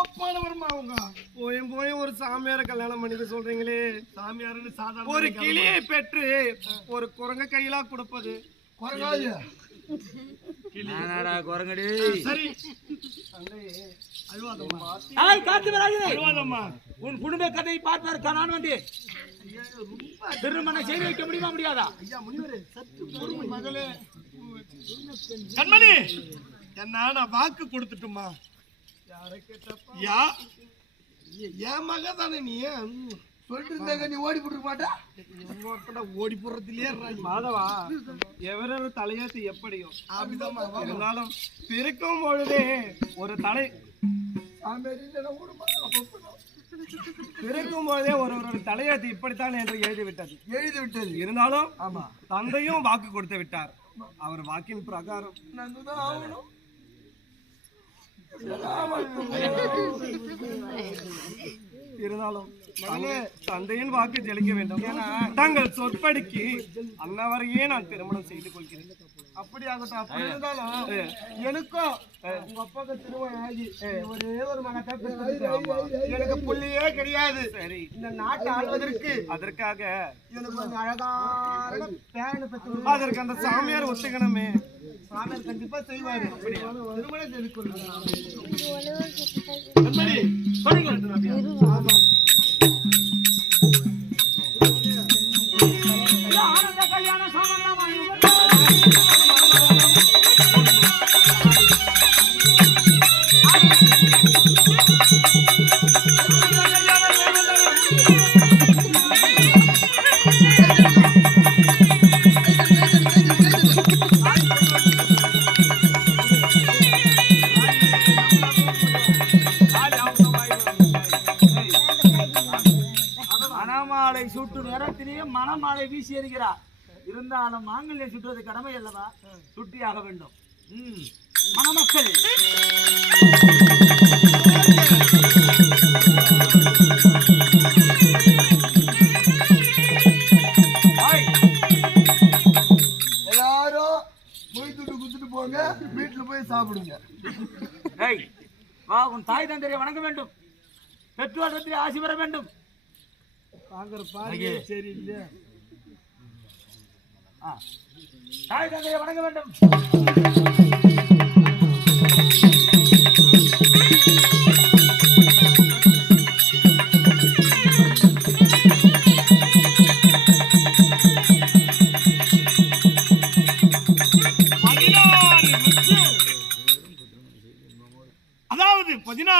ஒப்பானவர்மா அவங்க போய் ஒரு சாமியார கல்யாணம் பண்ணிக்க சொல்றீங்களே. சாமியாருன்னு சாதாரண ஒரு கிளியை பெற்று ஒரு குரங்க கையிலா கொடுப்பது குரங்காது குரங்கடி. சரி உன் குடும்ப கதையை பார்ப்பதற்கா நான் வந்து திருமணம் செய்து வைக்க முடியுமா முடியாதா? மகளே கண்மணி என்ன நான் வாக்கு கொடுத்துட்டுமா? என் மக தானே நீ சொல்லிட்டு இருந்தாங்க. நீ ஓடி போட்டு மாட்டா? ஓடி போடுறதுலயே மாதவா எவரொரு தலையெழுத்து எப்படியும் அப்படிதான் இருந்தாலும் பிறக்கும் பொழுதே ஒரு தலை பிறக்கும் போதே ஒரு தலையெழுத்து இப்படித்தான் என்று எழுதிவிட்டது. இருந்தாலும் ஆமா தந்தையும் வாக்கு கொடுத்து விட்டார். அவர் வாக்கின் பிரகாரம் நாங்கதான் ஆகணும். இருந்தாலும் தந்தையின் வாக்கு ஜெயிக்க வேண்டும். தங்கள் சொற்படிக்கு அன்னவரையே நான் திருமணம் செய்து கொள்கிறேன். அப்படி ஆகட்டும். அப்படி இருந்தாலும் எனக்கும் உங்க அப்பாவுக்கு திருமணம் ஆகி ஒரே ஒரு மகத்தை எனக்கு புள்ளியே கிடையாது. சரி இந்த நாட்டை ஆள்வதற்கு அதற்காக எனக்கு ஒரு அழகான பேரனை பெற்று அதற்கு அந்த சாமியார் ஒத்துக்கணுமே. சாமியார் கண்டிப்பா செய்வாரு. திருமணம் செய்து கொள்ளுங்க. சுட்டு நேரத்திலேயே மணமாலை வீசி எறிகிறார். இருந்தாலும் மாங்கல்ய சுற்றுவது கடமை அல்லவா? சுட்டியாக வேண்டும். மணமக்கள் எல்லாரும் முடித்துட்டு குத்துட்டு போங்க. வீட்டுல போய் சாப்பிடுங்க. வா, உன் தாய் தந்தையை வணங்க வேண்டும். பெற்றோர் ஆசி பெற வேண்டும். சரி இல்ல தாய் தந்தையை வணங்க வேண்டும்.